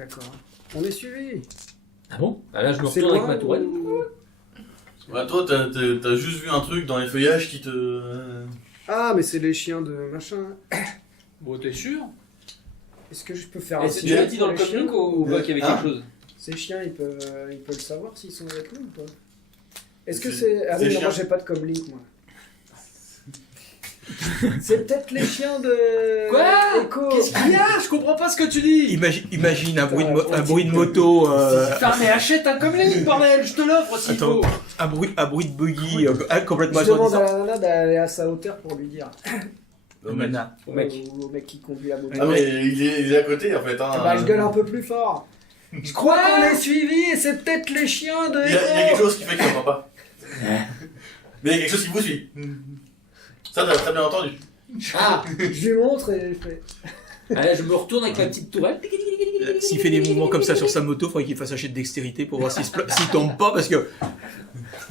D'accord. On est suivi. Ah bon? Bah là, je me C'est retourne avec loin ma tourelle. ou- Ouais, toi, t'as juste vu un truc dans les feuillages qui te... Ah, mais c'est les chiens de machin. Bon, t'es sûr? Est-ce que je peux faire Et un tu signal l'as dit dans le pour les chiens communiqué ou pas qu'il y avait quelque chose? Ces chiens, ils peuvent le savoir s'ils sont avec nous ou pas? Est-ce que C'est- c'est... Ah c'est oui, non, chiens. moi j'ai pas de comlink, moi. C'est peut-être les chiens de... Quoi? Echo. Qu'est-ce qu'il y a? Je comprends pas ce que tu dis! Imagine un bruit de moto, Putain, mais achète un comlink, bordel! Je te l'offre s'il Attends. faut! un bruit de buggy complètement Je demande à assourdissant. la nana d'aller à sa hauteur pour lui dire. Au mec. Nana. Au mec. Ou au mec qui conduit la moto. Ah mais il est à côté en fait. Hein. Bah, je gueule un peu plus fort. Je crois qu'on est suivi et c'est peut-être les chiens de Il y a quelque Echo. chose qui fait qu'il n'entend pas. Mais il y a quelque chose qui vous suit. Ça, t'as très bien entendu. Ah! Je lui montre et je fais... Allez, je me retourne avec ma petite tourelle. S'il fait des mouvements comme ça sur sa moto, il faudrait qu'il fasse un jet de dextérité pour voir s'il tombe pas parce que.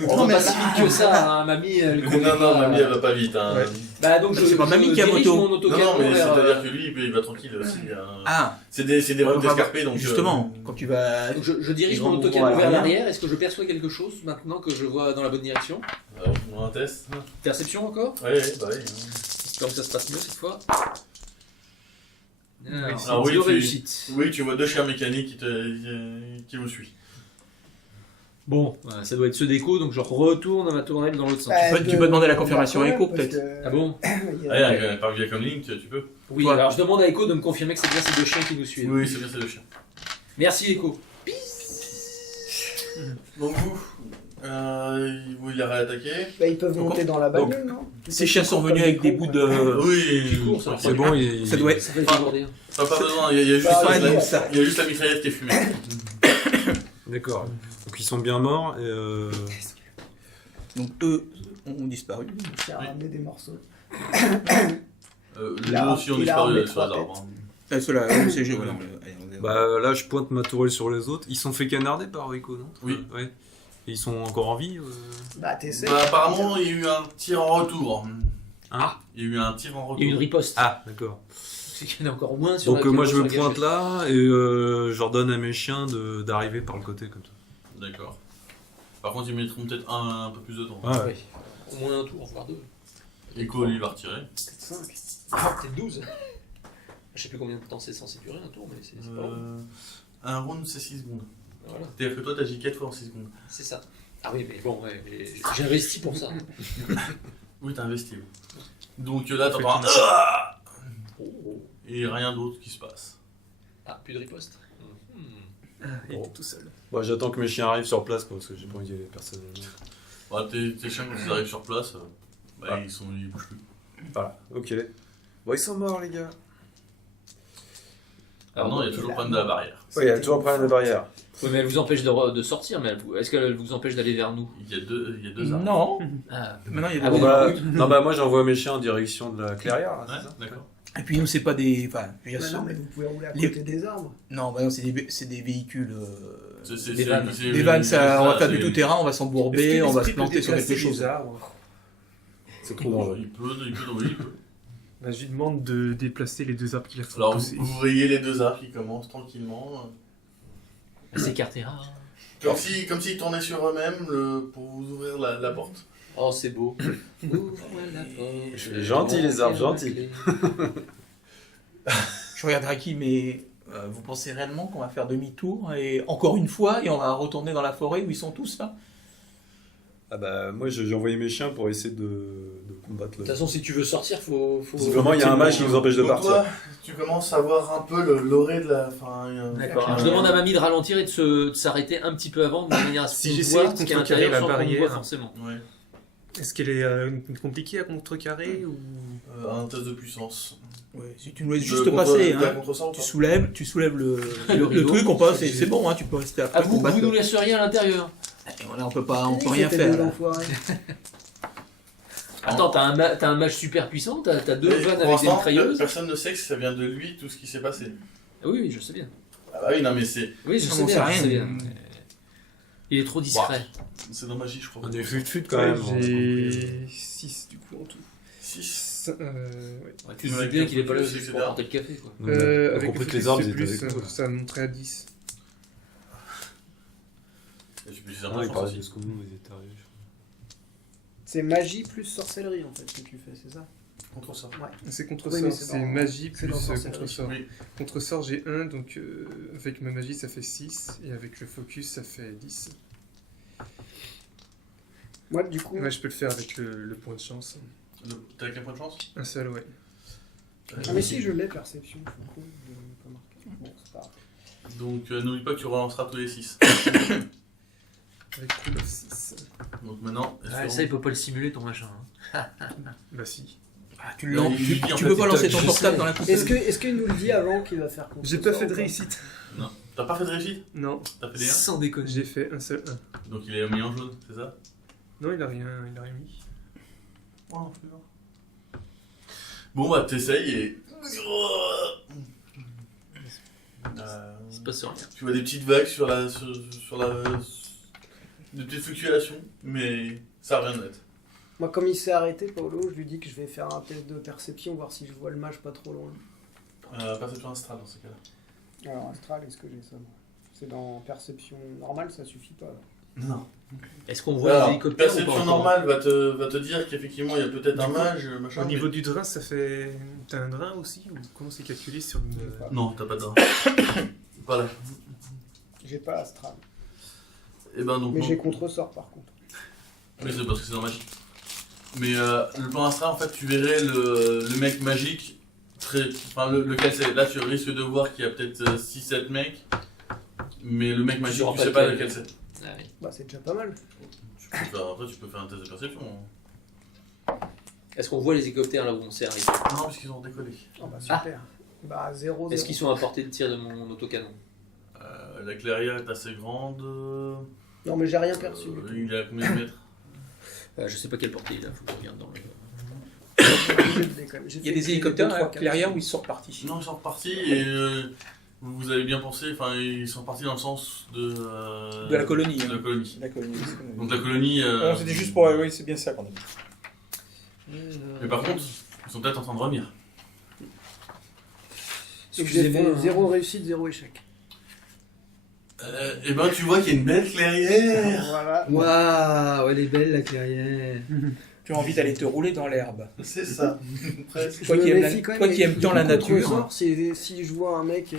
On va pas si vite que ça, hein, mamie. Elle conduit Non, pas. mamie, elle va pas vite. Hein. Ouais. Bah donc je C'est pas mamie qui a dirige moto. mon Non, autocamion mais vers, c'est-à-dire que lui, il va tranquille aussi. Hein. Ah, C'est des routes escarpées, donc... justement, quand tu vas. je dirige Ils mon vont autocamion voir à vers l'arrière. l'arrière. Est-ce que je perçois quelque chose maintenant que je vois dans la bonne direction? On a un test. Perception encore? Ouais, bah oui. J'espère que ça se passe mieux cette fois. Alors oui, zéro tu- réussite. Oui, tu vois deux chiens mécaniques qui vous suivent. Bon, ça doit être ceux d'écho, donc je retourne à ma tournelle dans l'autre sens. Tu peux demander la confirmation à Echo, peut-être. Ah bon? Par via Comlink, tu peux. Oui, Toi. alors je demande à Echo de me confirmer que c'est bien ces deux chiens qui nous suivent. Oui, c'est bien ces deux chiens. Merci Echo. Donc vous, il a réattaqué. Bah, ils peuvent monter dans la bagnole, non? Ces chiens sont venus avec des bouts de. Oui, Qui court, ça. C'est bon, il... Ça doit être. Ça fait déborder. Pas besoin, il y a juste, Bah, la, ouais, ça. il y a juste la mitraillette qui est fumée. D'accord. Donc ils sont bien morts et Donc eux ont disparu. J'ai ramené des morceaux. Les a- deux aussi ont il a disparu armé sur trois les arbres. hein. Ceux-là, c'est jeu, voilà. bah là je pointe ma tourelle sur les autres. Ils sont fait canarder par Echo, non? Oui. Ouais. Et ils sont encore en vie Bah, t'essaies. Bah, apparemment, il y a eu un tir en retour. Hein? Il y a eu un tir en retour. Il y a une riposte. Ah, d'accord. C'est qu'il y en a encore moins sur Donc la moi je sur me la pointe gâchette. là et je ordonne à mes chiens d'arriver par le côté comme ça. D'accord. Par contre, ils mettront peut-être un peu plus de temps. Ah, Ouais. Au moins un tour, voire deux. Echo, lui, va retirer. Peut-être 5. Ah, peut-être 12. Je sais plus combien de temps c'est censé durer un tour, mais c'est pas long. Un round, c'est 6 secondes. Voilà, C'est-à-dire que toi, t'agis 4 fois en 6 secondes. c'est ça. Ah oui, mais bon, ouais, j'ai investi pour ça. Oui, t'as investi. Oui. Donc là, t'entends un... Oh. Et rien d'autre qui se passe. Ah, plus de riposte. Il était tout seul. Bon, j'attends que mes chiens arrivent sur place quoi, parce que j'ai pas envie d'y aller personne. Bah, tes chiens, quand ils arrivent sur place, Ah. ils bougent plus. Voilà, ok. Bon, ils sont morts les gars. Alors non, il y a toujours le problème de la barrière. Oui, il y a toujours un problème de barrière. Oui, mais elle vous empêche de sortir, mais est-ce qu'elle vous empêche d'aller vers nous? Il y a deux arbres. Non. Ah, Maintenant, il y a Ah des. bon, Bah, non bah moi j'envoie mes chiens en direction de la clairière. Là, Ouais, c'est ça d'accord. Et puis nous, c'est pas des. Enfin, je veux dire, Bah, non, mais vous pouvez rouler à Les- côté des arbres. non, bah non, c'est des véhicules. Des vannes. Des vannes, ça, on va faire du tout terrain, on va s'embourber, on va se planter sur quelque chose. C'est trop dangereux. Il peut, oui, il peut. Bah, je lui demande de déplacer les deux arbres qu'il a fait Alors, pousser. vous voyez les deux arbres qui commencent tranquillement. elle s'écartera. Comme s'ils tournaient sur eux-mêmes pour vous ouvrir la porte. Oh, c'est beau. Ouvre-moi la porte. Je suis gentil, les arbres, gentils. Je regarde Raki, mais vous pensez réellement qu'on va faire demi-tour et encore une fois et on va retourner dans la forêt où ils sont tous là? Ah bah moi j'ai envoyé mes chiens pour essayer de combattre De le... toute façon, si tu veux sortir, faut... Visiblement il y a un match qui nous empêche de Donc partir. toi, tu commences à voir un peu l'orée de la... Enfin, D'accord. Alors, je demande à mamie de ralentir et de s'arrêter un petit peu avant, de manière à ce Si qu'on j'essaie voit de ce qu'il y a à contrecarrer l'intérieur la sans qu'on barrière. voit forcément. Ouais. Est-ce qu'elle est compliquée à contrecarrer ou... Un test de puissance. Ouais, si tu nous laisses De juste contre- passer, t'as hein, contre ça ou tu pas soulèves le rideau. truc, on passe, et c'est bon, hein, tu peux rester après. Ah, vous nous laisseriez à l'intérieur? Et voilà, on peut rien faire. là. Attends, t'as un mage super puissant, t'as deux Mais vannes pour avec des l'instant, mitrailleuses? personne ne sait que ça vient de lui, tout ce qui s'est passé. Oui, oui, je sais bien. Ah bah oui, non mais c'est Oui, je Ça, sais on bien, sait je rien. sais bien. Il est trop discret. dans magie, je crois. On est fut quand même. J'ai 6 du coup en tout. 6. Ouais. Ouais, tu sais bien qu'il est pas là juste etc. pour apporter le café, quoi. On a Avec compris le que les focus, arbres c'est ils étaient plus, avec nous. ça monterait à 10. Et tu peux utiliser Ah, un il chance parlait de aussi. ce que nous ils étaient arrivés. C'est magie plus sorcellerie en fait que tu fais, c'est ça? Contre ça. Ouais. C'est contre Oui, mais sort, c'est c'est dans- magie c'est plus dans sorcellerie. contre sort. Oui. Contre sort, j'ai 1, donc avec ma magie, ça fait 6. Et avec le focus, ça fait 10. Moi, du coup, Ouais, je peux le faire avec le point de chance. T'as avec un point de chance? Un seul, ouais. ah, mais si je l'ai, perception, je suis con de pas marquer. Bon, c'est pas grave. Donc n'oublie pas que tu relanceras tous les 6. Avec Pool of 6. Donc maintenant, Ah, ça, il peut pas le simuler ton machin. Hein. Bah si. Ah, tu l'en- Il tu- dit, en tu fait, peux pas c'est lancer top, ton je portable sais. dans la console. Est-ce qu'il nous le dit avant qu'il va faire contre J'ai pas sort fait ou de réussite. Non. T'as pas fait de réussite? Non, T'as fait des 1? Sans déconner. j'ai fait un seul 1. Donc il est mis en jaune, c'est ça? Non, il a rien mis. Oh, c'est bon. Bon bah t'essayes et... Il se passe rien. Tu vois des petites vagues sur la... Des petites fluctuations, mais ça a rien de net. Moi, comme il s'est arrêté, Paolo, je lui dis que je vais faire un test de perception, voir si je vois le mage pas trop loin. Perception astrale dans ces cas-là. Alors, Astral, est-ce que j'ai ça moi? C'est dans perception normale, ça suffit pas. alors. Non. Est-ce qu'on voit les Alors, hélicoptères ou pas perception encore normale va te dire qu'effectivement il y a peut-être un Du coup, mage, machin. Au niveau mais- du drain, ça fait. T'as un drain aussi ou comment c'est calculé sur le. Non, t'as pas de drain. Voilà. J'ai pas Astral. Et ben donc. Mais non. j'ai contre-sort par contre. Oui, c'est parce que c'est dans magie. Mais le plan astral, en fait, tu verrais le mec magique. Enfin, lequel c'est. Là, tu risques de voir qu'il y a peut-être 6-7 mecs. Mais le mec magique, sauras tu pas sais pas lequel. lequel c'est. Ah oui. Bah, c'est déjà pas mal. Après, tu peux faire un test de perception. Hein. Est-ce qu'on voit les hélicoptères là où on s'est arrivé? Non, parce qu'ils ont décollé. Oh, bah, super. Bah, 0, Est-ce qu'ils sont à portée de tir de mon autocanon? La clairière est assez grande. Non, mais j'ai rien perçu. du tout. Il est à combien de mètres? Je sais pas quelle portée il a, faut que je regarde dans le. Il y a des hélicoptères à Clairière où ils sont repartis. Non, ils sont repartis et vous avez bien pensé, enfin, ils sont partis dans le sens de. De la colonie, De hein. la colonie. D'accord. Donc la colonie. Non, c'était juste pour. Oui, c'est bien ça qu'on a dit. Mais par contre, ils sont peut-être en train de revenir. Donc, j'ai Excusez-moi. fait 0 réussite, 0 échec. Et ben tu vois qu'il y a une belle clairière. Voilà. Waouh, elle est belle la clairière. Tu as envie d'aller te rouler dans l'herbe. C'est ça. Presque. Toi Je qui me aimes méfie la- quand même, toi qui mais aimes tant la contre nature. sort, si je vois un mec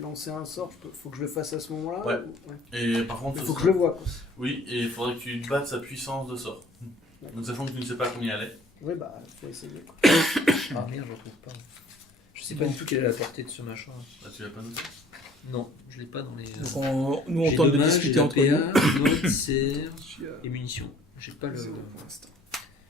lancer un sort, faut que je le fasse à ce moment-là. Ouais. ou- Et par contre, Il faut que je le vois. Quoi. oui, et il faudrait que tu battes sa puissance de sort. Donc sachant que tu ne sais pas combien elle est. Oui, bah, faut essayer. Quoi. Ah merde, je retrouve pas. Je sais pas du tout quelle est la portée de ce machin. Là, tu l'as pas noté. Non, je l'ai pas dans les. Donc nous on J'ai tente de dommage, discuter j'ai entre nous. PA, notes, CR Je suis à et munitions. J'ai pas le. 0 pour l'instant.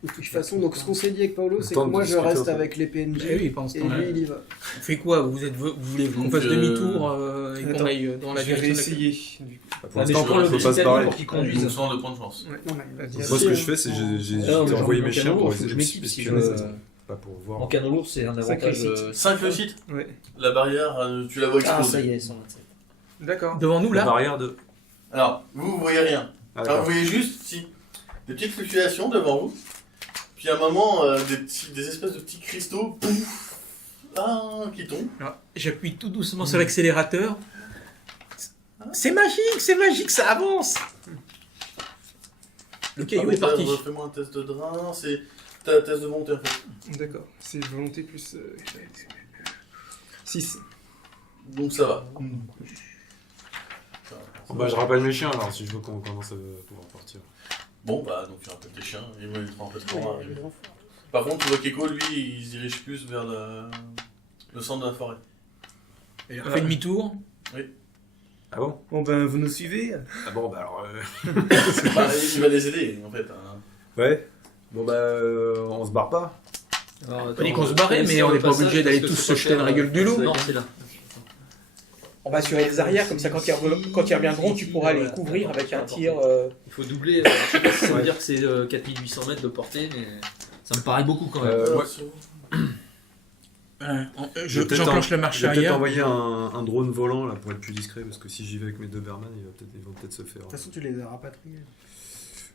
De toute façon, donc ce qu'on s'est dit avec Paolo, c'est que Temps de moi je discuter reste ensemble. avec les PNJ Eh oui, pendant ce et temps-là. lui il y va. On fait quoi vous voulez qu'on Donc, fasse demi-tour et qu'on Attends, aille dans la Je vais direction de la- réessayer. Du coup. Pour Ah, mais je l'instant, prends le faut pas se barrer. pour qu'il Donc conduise. sans le point de chance. Ouais. Non, mais vas-y, Moi, ce que vas-y, je fais, c'est que j'ai Ah, mais envoyé genre, mes mon chiens canon, pour faut que je m'équipe si je espionner, veux. pas pour En voir. canon lourd, c'est un avantage. réussites. 5 réussites. Ouais. La barrière, tu la vois Ah, exploser. ça y est, 127. D'accord. Devant nous La là. barrière de. Alors, vous voyez rien. Ah, Alors, d'accord. vous voyez juste des petites fluctuations devant vous. Puis à un moment, des espèces de petits cristaux pouf, qui tombent. Alors, j'appuie tout doucement sur l'accélérateur. C'est magique, ça avance. Le caillou est parti. Fais-moi un test de drain. C'est un test de montée en fait. D'accord. C'est volonté plus. 6. Donc ça va. Bah, je rappelle mes chiens alors si je veux qu'on commence à pouvoir partir. Bon, bah, donc tu rappelles tes chiens. Ils vont être en fait Ouais, loin. les enfants. Par contre, tu vois qu'Echo, lui, il se dirige plus vers le centre de la forêt. Et on fait demi-tour. Ah bon? Bon ben vous nous suivez. Ah bon, bah alors. Bah, il va les aider en fait. Hein. Ouais. Bon, bah, on se barre pas. Alors, On dit qu'on se barrait, mais on n'est pas obligé d'aller tous se jeter dans la gueule du loup. Non, c'est là. On va assurer les arrières, comme ça quand ils reviendront, tu pourras les couvrir avec un tir. Il faut doubler. Je sais pas si ça veut dire que c'est 4800 mètres de portée, mais ça me paraît beaucoup quand même. Ouais. Je vais peut-être J'enclenche la marche Je vais peut-être arrière. envoyer un drone volant là pour être plus discret parce que si j'y vais avec mes Doberman, ils vont peut-être se faire. De toute façon, tu les as rapatriés.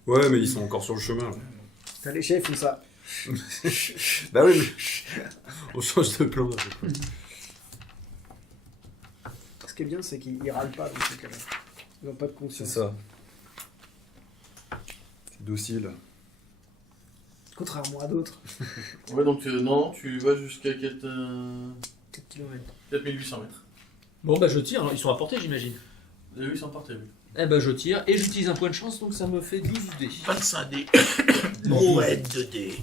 Ouais, mais ils sont encore sur le chemin. Là. T'as les chefs, ils font ça. Bah oui, mais on change de plan. Ce qui est bien, c'est qu'ils râlent pas dans ces cas-là. Ils n'ont pas de C'est conscience. ça. C'est docile. Contrairement à d'autres. Ouais, donc non, tu vas jusqu'à 4 km. 4800 mètres. Bon, bah je tire, ils sont à portée, j'imagine. Et oui, ils sont portés, oui. Eh ben je tire et j'utilise un point de chance, donc ça me fait 12 dés. 25 dés. Bon. Ouais, 2 dés.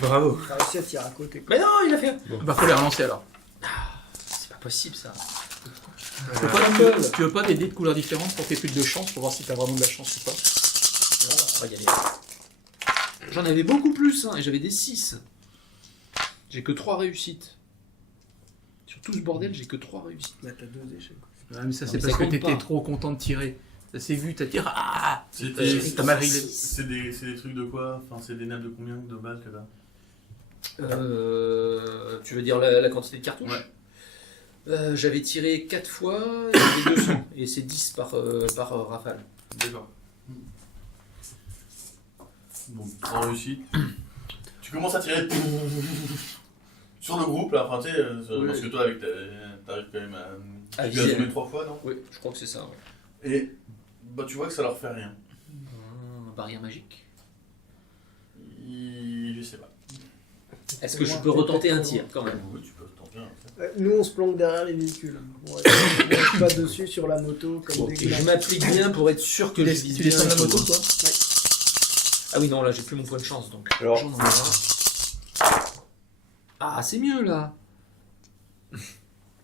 Bravo. T'as réussi à tirer à côté. Mais non, il a fait. Bah faut les relancer alors. C'est pas possible ça. Tu veux pas des dés de couleurs différentes pour que t'aies plus de chance, pour voir si t'as vraiment de la chance ou pas? On va y aller. J'en avais beaucoup plus, hein, et j'avais des 6. J'ai que 3 réussites. Sur tout ce bordel, j'ai que 3 réussites. Bah, t'as 2 échecs. Ouais, mais ça Non, c'est mais parce ça que compte t'étais pas. trop content de tirer. Ça s'est vu, t'as tiré. Ah C'était- T'as mal réglé. C'est des trucs de quoi? Enfin, c'est des nappes de combien de balles que là? Tu veux dire la quantité de cartouches? Ouais. J'avais tiré 4 fois, et j'avais 200, et c'est 10 par rafale. D'accord. Donc, 3 réussites. Tu commences à tirer sur le groupe là, enfin, tu sais, Oui. parce que toi, avec t'arrives quand même À tu as viser. zoomé 3 fois, non? Oui, je crois que c'est ça. Ouais. Et bah, tu vois que ça leur fait rien. Barrière magique. Je sais pas. Est-ce que je peux retenter un tir quand même? Oui, tu peux tenter un. Nous, on se planque derrière les véhicules. Ouais, on reste pas dessus sur la moto comme Bon, des et je m'applique bien pour être sûr que je vise Tu bien. descends de la moto toi? Ah oui, non, là j'ai plus mon point de chance donc. Alors- J'en ai un. Ah, c'est mieux là.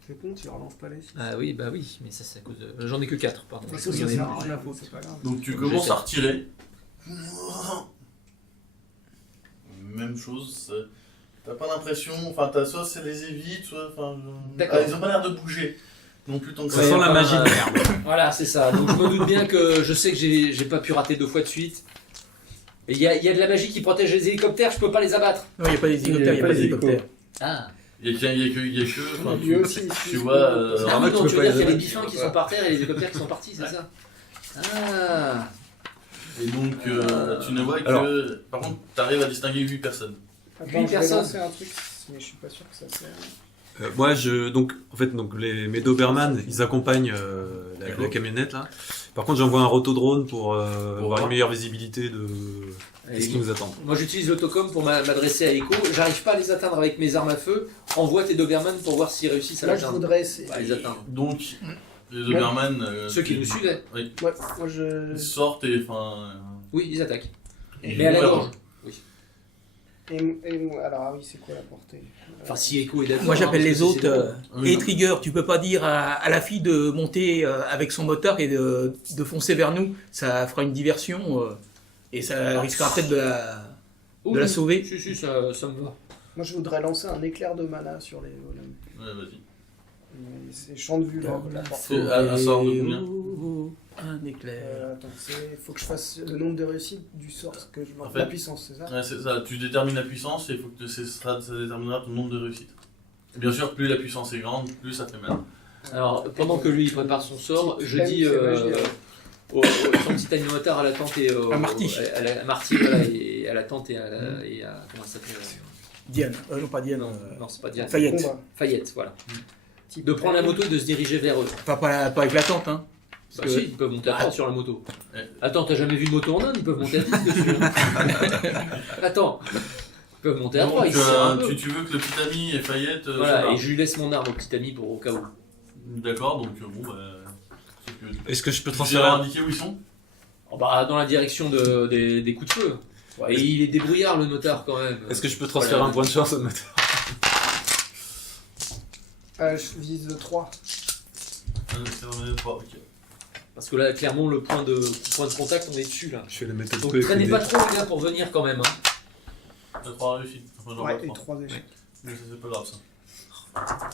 C'est con, tu relances pas les 6. Ah oui, bah oui, mais ça c'est à cause de. J'en ai que 4, pardon. Ça, il y en a sert une, à c'est rien, ma faute. c'est pas grave. Donc tu Donc, commences j'essaie. à retirer. Même chose. T'as pas l'impression. Enfin, soit c'est les évites, soit. Enfin, D'accord. ils ont pas l'air de bouger. Non plus tant que Ça ça. sent la magie de merde. Voilà, c'est ça. Donc je me doute bien que je sais que j'ai pas pu rater 2 fois de suite. Et il y a de la magie qui protège les hélicoptères, je peux pas les abattre. Non, il n'y a pas des hélicoptères, il n'y a pas des hélicoptères. Ah. Il y a que. Enfin, Lui aussi, tu vois. Ah oui, tu non, peux tu veux pas dire les qu'il y a les abattre. biffins qui sont par terre et les hélicoptères qui sont partis, c'est ça? Ah. Et donc, tu ne vois que. Alors. Par contre, t'arrives à distinguer 8 personnes. Attends, Une je vais personne. lancer un truc, mais je suis pas sûr que ça sert. Moi, mes Doberman, ils accompagnent la D'accord. camionnette là. Par contre, j'envoie un rotodrone pour avoir voir. une meilleure visibilité de ce qui nous attend. Moi j'utilise l'autocom pour m'adresser à Echo. J'arrive pas à les atteindre avec mes armes à feu. Envoie tes Doberman pour voir s'ils réussissent à Là, je l'atteindre. voudrais essayer. Bah, les atteindre. Donc, les Doberman. Ceux qui nous suivaient. Oui. Ouais, moi je. Ils sortent et. Enfin. Oui, ils attaquent. ils Mais à la vont gorge. Et moi, alors, ah oui, c'est quoi la portée? Enfin, si Echo est d'accord. Moi j'appelle hein, les parce que autres. c'est- Oui, Et non. Trigger, tu peux pas dire à la fille de monter avec son moteur et de foncer vers nous. Ça fera une diversion et ça risquera peut-être de Oh, la oui. sauver. Si, ça me va. Moi, je voudrais lancer un éclair de mana sur les golems. Ouais, vas-y. Mais c'est champ de vue, là, la portée. C'est un sort de combien? Un éclair. Attends, faut que je fasse le nombre de réussites du sort que je marque. En fait- La puissance, c'est ça? Ouais, c'est ça. Tu détermines la puissance et il faut que ça déterminera ton nombre de réussites. Et bien sûr, plus la puissance est grande, plus ça fait mal. Alors, pendant que lui il prépare son sort, je dis C'est magie, au son petit animateur à la tente et À Marty. à Marty, voilà, et à la tente et à comment ça s'appelle Diane. Non, pas Diane. Non, c'est pas Diane. Fayette. Combat. Fayette, voilà. Type De prendre la moto et de se diriger vers eux. Pas avec la tente, hein. Bah Parce que- si, ils peuvent monter à 3 sur la moto. Ouais. Attends, t'as jamais vu une moto en Inde? Ils peuvent monter à 10 dessus. hein. Attends. Ils peuvent monter à 3, Donc, ils se serrent un peu. tu veux que le petit ami et Fayette. Voilà, se et je lui laisse mon arme au petit ami pour au cas où. barrent. D'accord, donc bon, bah. c'est que- Est-ce que je peux Tu transférer leur un... indiquer où ils sont? Oh, bah, dans la direction des coups de feu. Et il est débrouillard le motard quand même. Est-ce que je peux transférer Voilà. un point de chance au moteur? Je vise 3. Ok. Parce que là, clairement, le point de contact, on est dessus là. Je fais la méthode Donc peu traînez écoutée. pas trop les gars pour venir quand même. Hein. T'as 3 réussites. Enfin, j'en Ouais, vois et 3. 3 échecs. Mais ça, c'est pas grave ça.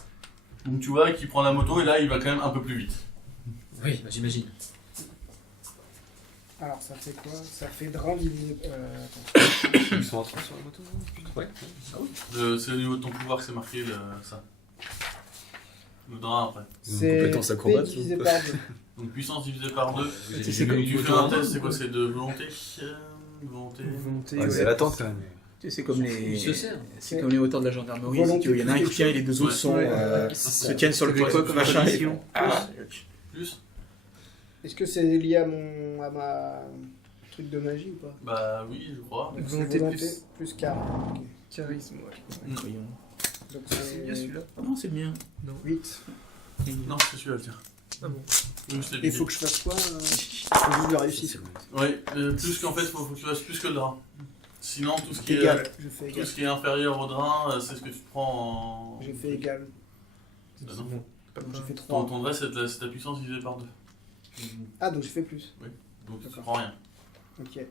Donc tu vois qu'il prend la moto et là il va quand même un peu plus vite. Oui, bah, j'imagine. Alors, ça fait quoi? Ça fait drame divisé. Attends. Ils sont rentrés sur la moto? Ouais. C'est au niveau de ton pouvoir que c'est marqué ça. Le drap après. Ils ont une C'est compétence P acrobate, divisé ou par 2. Donc puissance divisé par 2. C'est comme Tu fais un test, c'est quoi? C'est de volonté Volonté. Volonté, Ouais, ouais. c'est l'attente quand même. Tu sais, c'est comme Il se sert. c'est comme les hauteurs de la gendarmerie. Si tu veux, il y en a un qui tient et les deux autres sont, se tiennent sur le toit comme machin. et- Ah, Plus. Est-ce que c'est lié à ma truc de magie ou pas? Bah oui, je crois. Donc c'est Volonté volonté plus caractère. Ok. Charisme, ouais. voyons. Donc C'est bien c'est celui-là. Ah non, c'est le mien. 8. Non, c'est celui-là, tiens. Ah bon. Oui, c'est Et il faut que je fasse quoi? Faut que je le réussisse. Ouais, plus qu'en fait, faut que tu fasses plus que le drap. Sinon, tout ce qui est, Égal. Je fais tout égal. ce qui est inférieur au drap, c'est ce que tu prends en. J'ai fait égal. Ah non. Donc j'ai fait Ton, 3. ton drap, c'est ta puissance divisée par 2. Ah, donc j'ai fait plus. Donc tu D'accord. prends rien. Ok.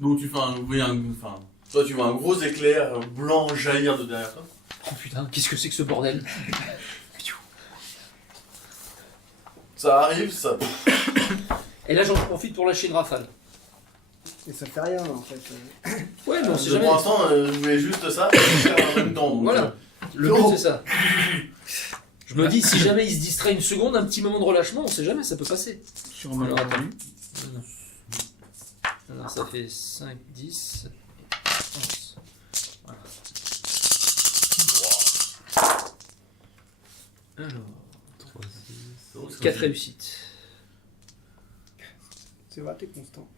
Donc tu fais enfin, toi tu vois un gros éclair blanc jaillir de derrière toi. Oh putain, qu'est-ce que c'est que ce bordel? Ça arrive, ça. Et là, j'en profite pour lâcher une rafale. Et ça fait rien en fait. Ouais, mais on sait Pour jamais. l'instant, je voulais juste ça et faire en même temps. Donc, Voilà. Le but, c'est ça. Je me dis, si jamais il se distrait une seconde, un petit moment de relâchement, on sait jamais, ça peut passer. Sur un malentendu. Alors, ça fait 5, 10, 11. Voilà. Alors, 4 réussites. C'est vrai, t'es constant.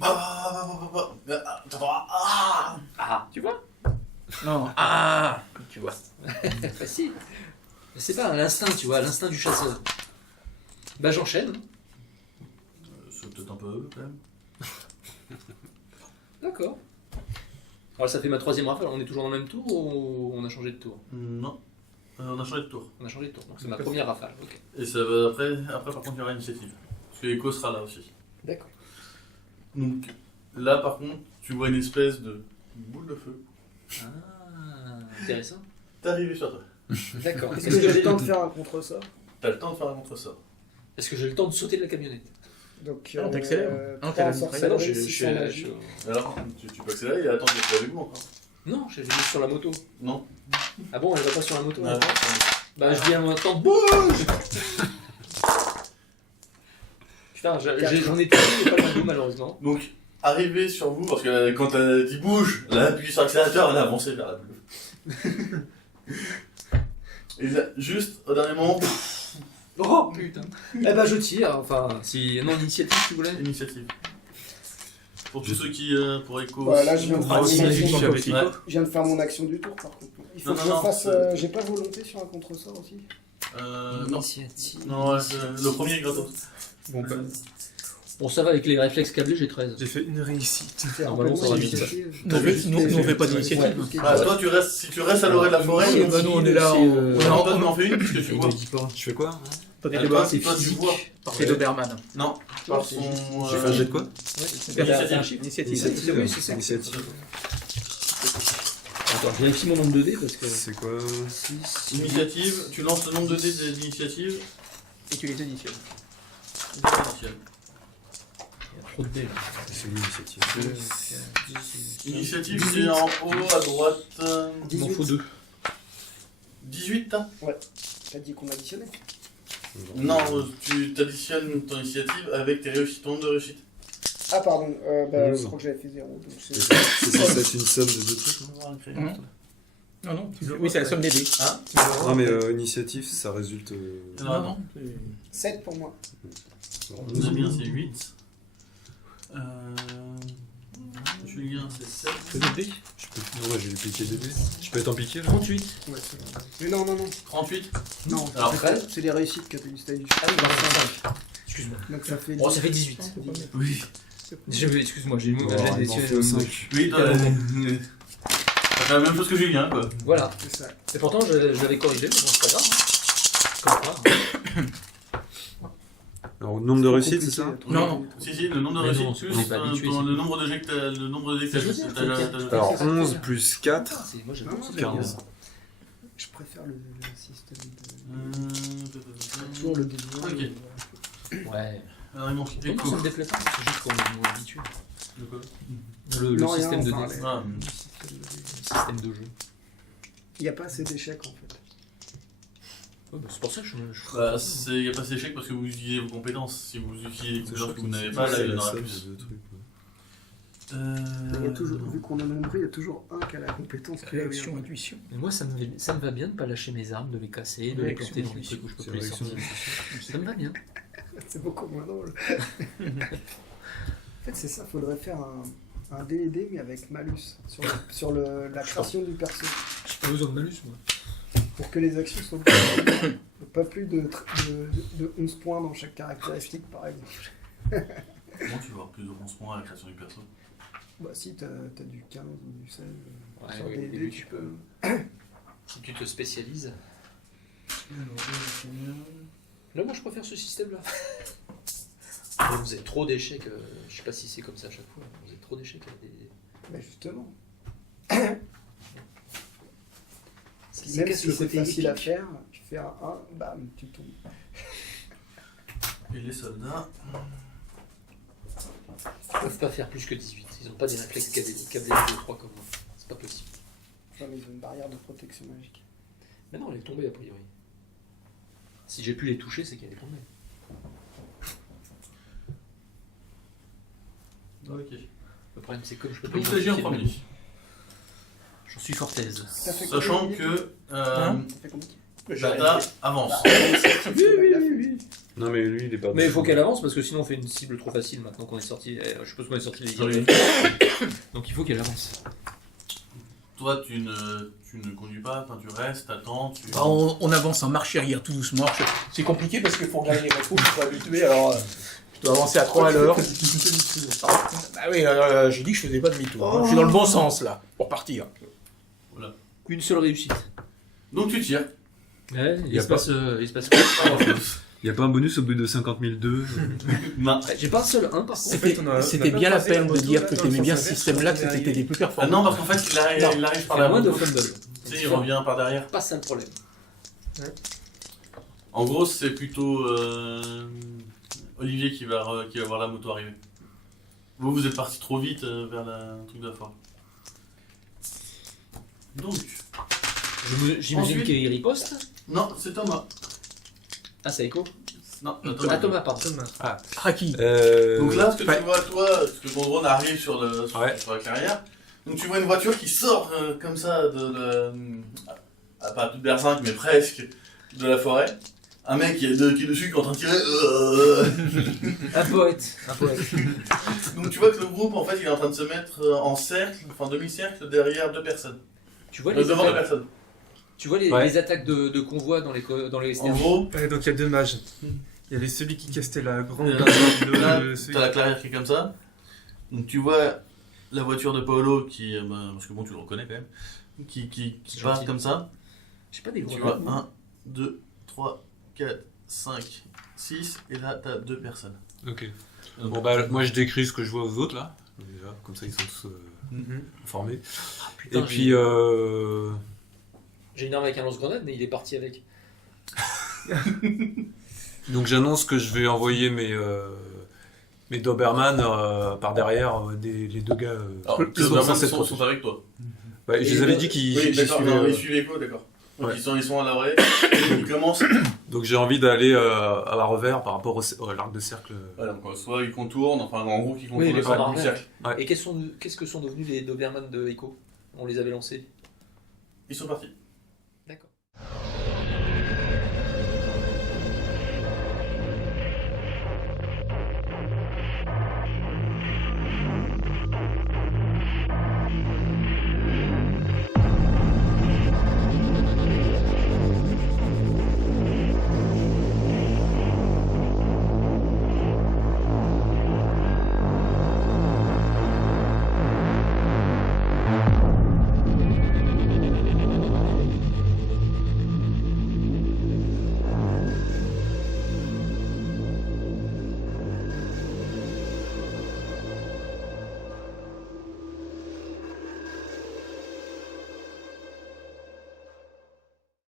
Ah, tu vois? Non. Ah, tu vois. Facile. C'est pas l'instinct, tu vois, l'instinct du chasseur. Bah, j'enchaîne. C'est peut-être un peu quand même. D'accord. Alors, ça fait ma 3e rafale. On est toujours dans le même tour ou on a changé de tour? Non. On a changé de tour. On a changé de tour, donc c'est ma première rafale. Ok. Et ça va après par contre il y aura initiative. Parce que Echo sera là aussi. D'accord. Donc là par contre tu vois une espèce de boule de feu. Ah, intéressant. T'es arrivé sur toi. D'accord. Est-ce que j'ai le temps de faire un contre-sort? T'as le temps de faire un contre-sort. Est-ce que j'ai le temps de sauter de la camionnette? Donc, Ah, t'accélères. Ah, t'as la Ah non, sorcellerie, 600 magie. Alors tu peux accélérer et attendre que tu avec moi encore. Non, j'ai juste sur la moto. Non. Ah bon, elle va pas sur la moto? Ah, Bah, je viens attends, bouge. Putain, j'en ai tué pas mal de malheureusement. Donc arrivé sur vous, parce que quand elle a dit bouge, elle a appuyé sur l'accélérateur, elle a avancé vers la boule. Et là, juste au dernier moment, Oh putain. Eh bah, je tire. Enfin, si. Non, initiative, si vous voulez. initiative. Pour tous ceux qui pour Echo. Voilà, là, je viens de faire Ah, mon si, action. je suis avec Ouais. Je viens de faire mon action du tour par contre. Il faut Non, que non, je fasse. non, J'ai pas volonté sur un contre-sort aussi. Non. Initiative. Non, ouais, le premier est gratos. Bon, bah, Bon, ça va avec les réflexes câblés, j'ai 13. j'ai fait une réussite. Normalement, ça va vite. Nous, on fait pas d'initiative. Ah, toi, si tu restes à l'orée de la forêt, Ouais, bah, nous, on est là, on toi, tu m'en fais une puisque tu vois. Je fais quoi? Pas des Ah, débats, toi, c'est toi, tu physique. vois. Par Doberman. Non, par son. J'ai fait un jet de quoi? C'est un chiffre. Initiative. Oui, c'est ça. Initiative. Attends, je vérifie mon nombre de dés parce que. C'est quoi? 6. Initiative, tu lances le nombre de dés d'initiative. Et tu les additionnes. Il y a trop de dés là. C'est une initiative. Initiative, c'est en haut à droite. Il m'en faut 2. 18, hein? T'as dit qu'on additionnait. Non, tu t'additionnes ton initiative avec tes réussites, ton nombre de réussites. Ah, pardon. Bah, je 11. crois que j'avais fait 0. Donc C'est c'est. censé être une somme de deux trucs, non? Non, non. Oui, c'est la somme des dés. Hein? Non, mais initiative, ça résulte. Non, non. 7 pour moi. C'est bien, c'est 8. Julien, c'est 7. Je peux... Ouais, je vais lui piquer des dés. Je peux être en piqué là? 38. Ouais, c'est vrai. Mais non, non, non. 38. Non, Alors, c'est les réussites que t'as dit. Ah oui, bah, excuse-moi. Donc ça fait. Oh, ça fait 18. Oui. Excuse-moi, j'ai Oh, il m'en faut 5. Oui, t'as fait la même chose que Julien, quoi. Voilà. C'est ça. Et pourtant, je l'avais corrigé, mais bon, c'est pas grave. Comme quoi. Alors, nombre de réussites, c'est ça? Non. Si, le nombre de Mais réussites non, plus on est pas habitué, le nombre de jets que t'as. Le nombre de dés que C'est juste, t'as. Alors, 11 plus 4, Moi, j'aime Non, beaucoup non, ce 15. Je préfère le système de. Toujours le déduit. Ok. Ouais. Alors, il manque Non, Echo. ça me déplaît pas, c'est juste qu'on est habitué. De quoi Le Non, rien, système on de parlait. dés. Ah, Le système de jeu. Il n'y a pas assez d'échecs en fait. Ouais, bah, c'est pour ça que je Bah, il n'y a pas d'échec parce que vous utilisez vos compétences. Si vous utilisez les compétences que vous n'avez pas, là, il y en aura plus. Il y a toujours, vu qu'on a nombré, il y a toujours un qui a la compétence. Réaction, intuition. Mais moi, ça me va bien de pas lâcher mes armes, de les casser, de les planter dans des trucs où je peux plus les sortir. Ça me va bien. C'est beaucoup moins drôle. En fait, c'est ça, faudrait faire un D&D mais avec malus sur la création du perso. J'ai pas besoin de malus, moi. Pour que les actions soient pas plus de 11 points dans chaque caractéristique, par exemple. Comment tu vas avoir plus de 11 points à la création du perso? Bah si, t'as du 15 ou du 16. Ouais, sur oui, D&D, au début, tu tu peux... Si tu te spécialises. Là, moi, je préfère ce système-là. Vous avez trop d'échecs. Je sais pas si c'est comme ça à chaque fois. Vous avez trop d'échecs. Mais justement. C'est Même casse si le c'est côté facile à épique. faire, tu fais un 1, bam, tu tombes. Et les soldats. Ils peuvent pas faire plus que 18. Ils ont pas des réflexes KD2 3 comme moi. C'est pas possible. Ouais, mais ils ont une barrière de protection magique. Mais non, elle est tombée a priori. Si j'ai pu les toucher, c'est qu'elle est tombée. Ok. Le problème, c'est comme je peux pas Donc, tu agis en identifier premier. le menu. J'en suis fort aise. T'as fait Sachant combien, que T'as fait combien Data avance. Oui. Non, mais lui, il est pas. Mais il faut qu'elle avance parce que sinon on fait une cible trop facile maintenant qu'on est sorti. Je suppose qu'on est sorti des guerriers. Donc il faut qu'elle avance. Toi, tu ne conduis pas, enfin, tu restes, t'attends, tu... Bah, on avance en marche arrière tout doucement. C'est compliqué parce qu'il faut regarder les rétros, je suis pas habitué, alors je dois avancer à 3 à l'heure. Bah oui, j'ai dit que je faisais pas demi-tour. Hein. Je suis dans le bon sens là, pour partir. Voilà. Une seule réussite. Donc tu tires. Ouais, Y a pas- il se passe quoi? Il n'y a pas un bonus au bout de 50 002 Non. J'ai pas un seul 1 par contre. C'était bien la peine de dire que tu aimais bien ce système-là, que c'était des plus Ah performants. non, parce qu'en fait, il arrive par Il y a la moins de boucle. fumble. Tu sais, il revient par derrière. Pas ça le problème. En gros, c'est plutôt Olivier qui va voir la moto arriver. Vous êtes parti trop vite vers le truc de la forêt. Donc, J'imagine Ensuite- qu'il riposte. non, c'est Thomas. Ah, c'est Echo. Non, Ah, Thomas, pardon. Raki. Donc là, ce que Pas- tu vois, toi, ce que ton drone arrive sur Ouais. la clairière, donc tu vois une voiture qui sort comme ça pas de berzingue, mais presque, de la forêt. Un mec qui est dessus, qui est en train de tirer. Un poète. Un poète. Donc tu vois que le groupe, en fait, il est en train de se mettre en cercle, enfin demi-cercle, derrière deux personnes. Tu vois Devant deux attaques, personnes. tu vois les, Ouais. les attaques de convoi dans les En gros, Ouais, donc il y a deux mages. Il y avait celui qui castait la grande là, celui- t'as la clairière qui est comme ça. Donc tu vois la voiture de Paolo qui, parce que bon, tu le reconnais quand même, qui C'est part gentil. comme ça. J'ai pas des gros Tu vois noms. 1, 2, 3, 4, 5, 6, et là t'as deux personnes. Ok. Bon, bah, moi, je décris ce que je vois aux autres, là. Déjà, comme ça, ils sont tous informés. Ah, putain, Et puis, j'ai une arme avec un lance-grenade, mais il est parti avec. donc, j'annonce que je vais envoyer mes Doberman par derrière, les deux gars. Alors, qui les sont Doberman censés être sont avec toi. Ouais, je les avais dit qu'ils Oui, qu'ils d'accord, suivaient, non, ils suivent Echo, d'accord. Donc Ouais. ils sont à l'arrêt, ils commencent. Donc j'ai envie d'aller à la revers par rapport à l'arc de cercle. Voilà, donc, soit ils contournent, enfin en gros, ils contournent Oui, le les cercle. bras le d'arrière. cercle. Ouais. Et qu'est-ce que sont devenus les Doberman de Echo? On les avait lancés. Ils sont partis.